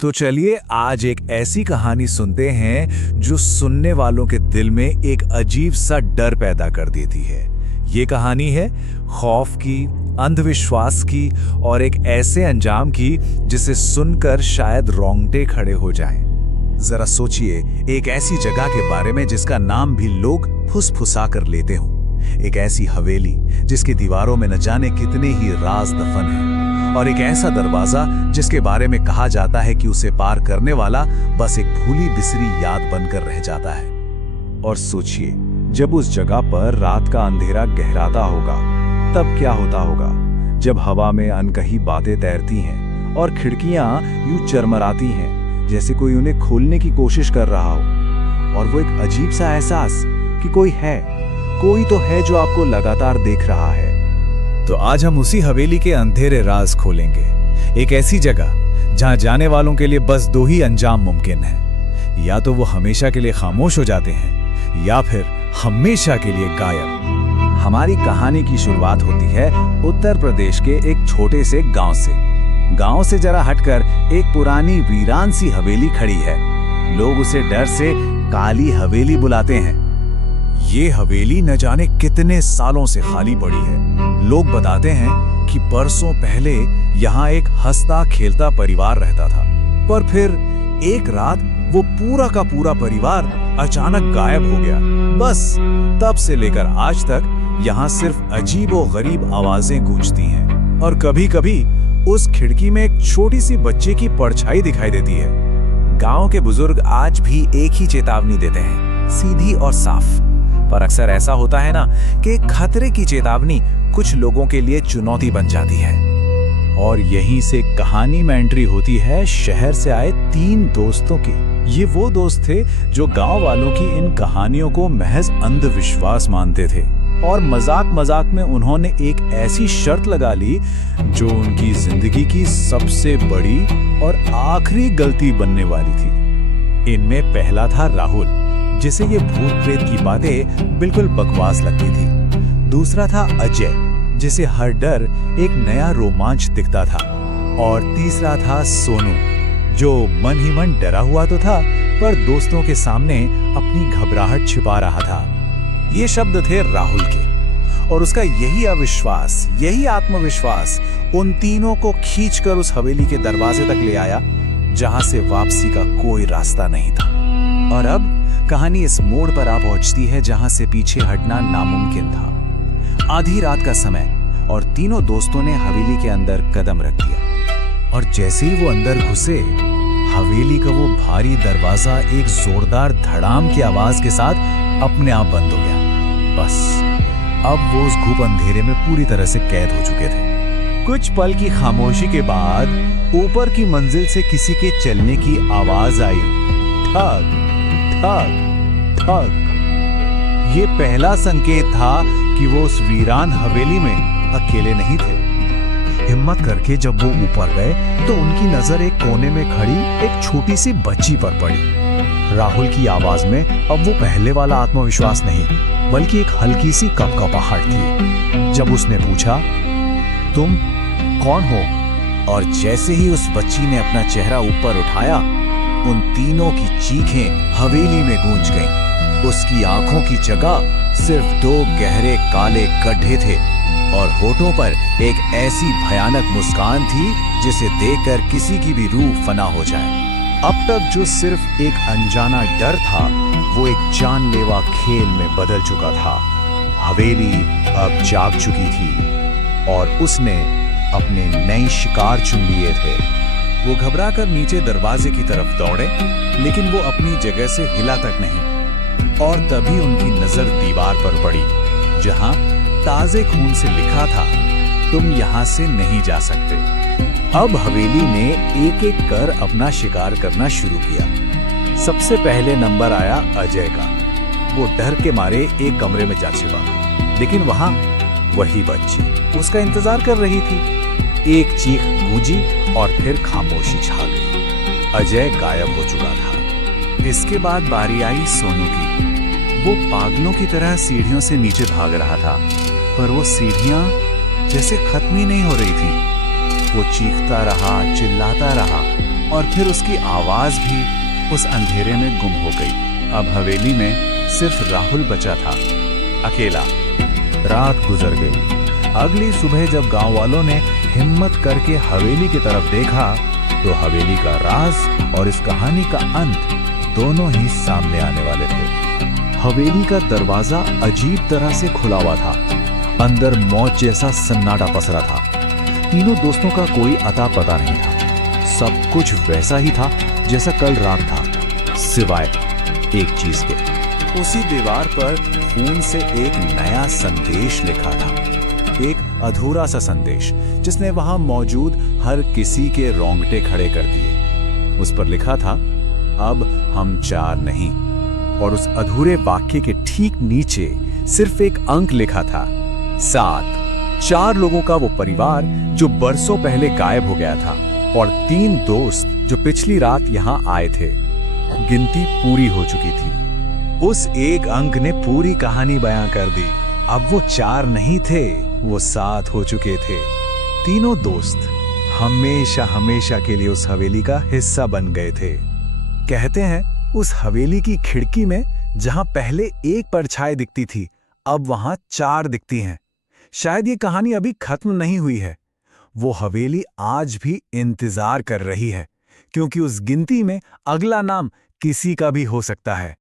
तो चलिए आज एक ऐसी कहानी सुनते हैं जो सुनने वालों के दिल में एक अजीब सा डर पैदा कर देती है। ये कहानी है खौफ की, अंधविश्वास की और एक ऐसे अंजाम की जिसे सुनकर शायद रोंगटे खड़े हो जाएं। जरा सोचिए एक ऐसी जगह के बारे में जिसका नाम भी लोग फुसफुसा कर लेते हों। एक ऐसी हवेली जिसकी दीवारों में न जाने कितने ही राज दफन हैं, और एक ऐसा दरवाजा जिसके बारे में कहा जाता है कि उसे पार करने वाला बस एक भूली बिसरी याद बनकर रह जाता है। और सोचिए जब उस जगह पर रात का अंधेरा गहराता होगा तब क्या होता होगा, जब हवा में अनकही बातें तैरती हैं और खिड़कियां यूं चरमराती हैं जैसे कोई उन्हें खोलने की कोशिश कर रहा हो। और वो एक अजीब सा एहसास कि कोई तो है जो आपको लगातार देख रहा है। तो आज हम उसी हवेली के अंधेरे राज खोलेंगे। एक ऐसी जगह जहां जाने वालों के लिए बस दो ही अंजाम मुमकिन है, या तो वो हमेशा के लिए खामोश हो जाते हैं या फिर हमेशा के लिए गायब। हमारी कहानी की शुरुआत होती है उत्तर प्रदेश के एक छोटे से गांव से। गांव से जरा हटकर एक पुरानी वीरान सी हवेली खड़ी है। लोग उसे डर से काली हवेली बुलाते हैं। ये हवेली न जाने कितने सालों से खाली पड़ी है। लोग बताते हैं कि बरसों पहले यहाँ एक हंसता खेलता परिवार रहता था, पर फिर एक रात वो पूरा का पूरा परिवार अचानक गायब हो गया। बस तब से लेकर आज तक यहाँ सिर्फ अजीबोगरीब आवाजें गूंजती हैं, और कभी-कभी उस खिड़की में एक छोटी सी बच्चे की परछाई दिखाई देती है। गांव के बुजुर्ग आज भी एक ही चेतावनी देते हैं, सीधी और साफ। पर अक्सर ऐसा होता है ना कि खतरे की चेतावनी कुछ लोगों के लिए चुनौती बन जाती है। और यहीं से कहानी में एंट्री होती है शहर से आए 3 दोस्तों की। ये वो दोस्त थे जो गांव वालों की इन कहानियों को महज अंधविश्वास मानते थे, और मजाक में उन्होंने एक ऐसी शर्त लगा ली जो उनकी जिंदगी की सबसे बड़ी और आखिरी गलती बनने वाली थी। इनमें पहला था राहुल, जिसे ये भूत प्रेत की बातें बिल्कुल बकवास लगती थी। दूसरा था अजय, जिसे हर डर एक नया रोमांच दिखता था। और तीसरा था सोनू, जो मन ही मन डरा हुआ तो था पर दोस्तों के सामने अपनी घबराहट छिपा रहा था। ये शब्द थे राहुल के, और उसका यही अविश्वास, यही आत्मविश्वास उन तीनों को खींचकर उस हवेली के दरवाजे तक ले आया जहां से वापसी का कोई रास्ता नहीं था। और अब कहानी इस मोड़ पर आ पहुंचती है जहां से पीछे हटना नामुमकिन था। आधी रात का समय, और तीनों दोस्तों ने हवेली के अंदर कदम रख दिया। और जैसे ही वो अंदर घुसे, हवेली का वो भारी दरवाजा एक जोरदार धड़ाम की आवाज के साथ अपने आप बंद हो गया। बस अब वो उस घुप अंधेरे में पूरी तरह से कैद हो चुके थे। कुछ पल की खामोशी के बाद ऊपर की मंजिल से किसी के चलने की आवाज आई, ठग ठग ठग। ये पहला संकेत था कि वो उस वीरान हवेली में अकेले नहीं थे। हिम्मत करके जब वो ऊपर गए तो उनकी नजर एक कोने में खड़ी एक छोटी सी बच्ची पर पड़ी। राहुल की आवाज में अब वो पहले वाला आत्मविश्वास नहीं, बल्कि एक हल्की सी कपकपाहट थी। जब उसने पूछा, तुम कौन हो? और जैसे ही उस बच्ची ने अपना चेहरा ऊपर उठाया, उन तीनों की चीखें हवेली में गूंज गईं। उसकी आंखों की जगह सिर्फ 2 गहरे काले गड्ढे थे, और होठों पर एक ऐसी भयानक मुस्कान थी जिसे देखकर किसी की भी रूह फना हो जाए। अब तक जो सिर्फ एक अनजाना डर था, वो एक जानलेवा खेल में बदल चुका था। हवेली अब जाग चुकी थी, और उसने अपने नए शिकार चुन लिए थे। वो घबराकर नीचे दरवाजे की तरफ दौड़े, लेकिन वो अपनी जगह से हिला तक नहीं। और तभी उनकी नजर दीवार पर पड़ी, जहां ताजे खून से लिखा था, तुम यहां से नहीं जा सकते। अब हवेली ने एक एक कर अपना शिकार करना शुरू किया। सबसे पहले नंबर आया अजय का। वो डर के मारे एक कमरे में जा छिपा, लेकिन वहां वही बच्ची उसका इंतजार कर रही थी। एक चीख गूंजी और फिर खामोशी छा गई। अजय गायब हो चुका था। इसके बाद बारी आई सोनू की। वो पागलों की तरह सीढ़ियों से नीचे भाग रहा था, पर वो सीढ़ियां जैसे खत्म ही नहीं हो रही थी। वो चीखता रहा, चिल्लाता रहा, और फिर उसकी आवाज भी उस अंधेरे में गुम हो गई। अब हवेली में सिर्फ राहुल बचा था, अकेला। रात गुजर गई। अगली सुबह जब गांव वालों ने हिम्मत करके हवेली की तरफ देखा तो हवेली का राज और इस कहानी का अंत दोनों ही सामने आने वाले थे। हवेली का दरवाजा अजीब तरह से खुला हुआ था। अंदर मौत जैसा सन्नाटा पसरा था। तीनों दोस्तों का कोई अता पता नहीं था। सब कुछ वैसा ही था जैसा कल रात था, सिवाय एक चीज के। उसी दीवार पर खून से एक नया संदेश लिखा था, एक अधूरा सा संदेश जिसने वहां मौजूद हर किसी के रोंगटे खड़े कर दिए। उस पर लिखा था, अब हम चार नहीं। और उस अधूरे वाक्य के ठीक नीचे सिर्फ एक अंक लिखा था, 7। 4 लोगों का वो परिवार जो बरसों पहले गायब हो गया था, और 3 दोस्त जो पिछली रात यहां आए थे। गिनती पूरी हो चुकी थी। उस एक अंक ने पूरी कहानी बयां कर दी। अब वो 4 नहीं थे, वो 7 हो चुके थे। तीनों दोस्त हमेशा हमेशा के लिए उस हवेली का हिस्सा बन गए थे। कहते हैं उस हवेली की खिड़की में जहां पहले एक परछाई दिखती थी, अब वहां 4 दिखती हैं। शायद ये कहानी अभी खत्म नहीं हुई है। वो हवेली आज भी इंतजार कर रही है, क्योंकि उस गिनती में अगला नाम किसी का भी हो सकता है।